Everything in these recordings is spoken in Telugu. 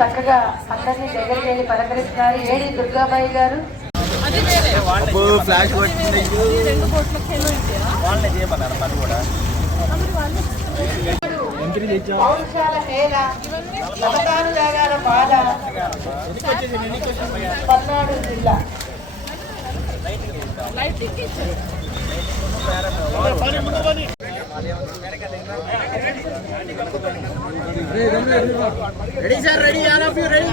చక్కగా అందరినీ దగ్గరికి వెళ్ళి పలకరిస్తున్నారు. ఏడి దుర్గాబాయి గారు ఫ్లాష్ పౌరుషాల హేళ, సమతాను జాగాల బాధ, పల్నాడు జిల్లా. Ready sir, ready, all of you ready.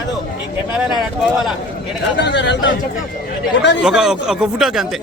ఒక ఫోటోకి అంతే.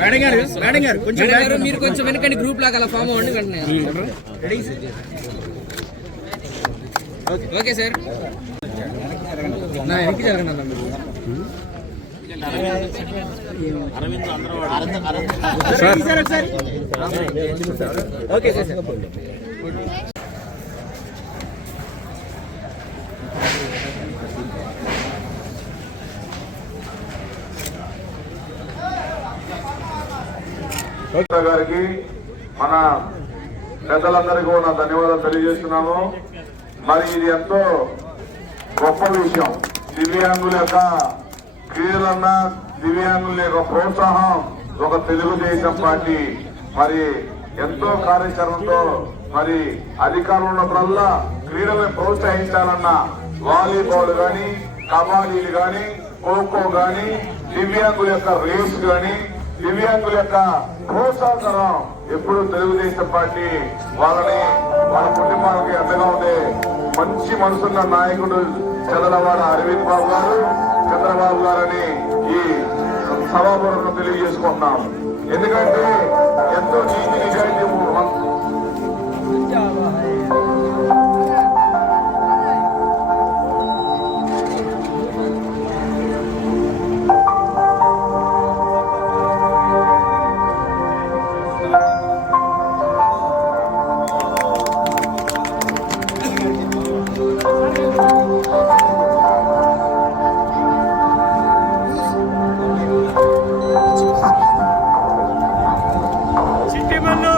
మేడం గారు కొంచెం మీరు కొంచెం వెనకండి, గ్రూప్ లాగా అలా ఫామ్ అవ్వండి. వెంటనే ఓకే సార్, నా వెనక్కి జరగండి అన్న. Okay sir. గారికి మన పెద్దలందరికీ కూడా ధన్యవాదాలు తెలియజేస్తున్నాము. మరి ఇది ఎంతో గొప్ప విషయం. దివ్యాంగుల యొక్క క్రీడలన్నా దివ్యాంగుల యొక్క ప్రోత్సాహం ఒక తెలుగుదేశం పార్టీ మరి ఎంతో కార్యాచరణతో మరి అధికారంలో ఉన్నప్పుడల్లా క్రీడలను ప్రోత్సహించాలన్న వాలీబాల్ గాని, కబడ్డీలు గాని, ఖోఖో గాని, దివ్యాంగుల యొక్క రేస్ గాని, దివ్యాంగుల యొక్క ప్రోత్సాహం ఎప్పుడు తెలుగుదేశం పార్టీ వాళ్ళ కుటుంబాలకి అండగా ఉండే మంచి మనసున్న నాయకుడు చంద్రబాబు అరవింద్ బాబు గారు, చంద్రబాబు గారని ఈ సభాపూర్వకంగా తెలియజేసుకుంటున్నాం. ఎందుకంటే ఎంతో నీతి నిజాయితీ చిట్టి మన్ను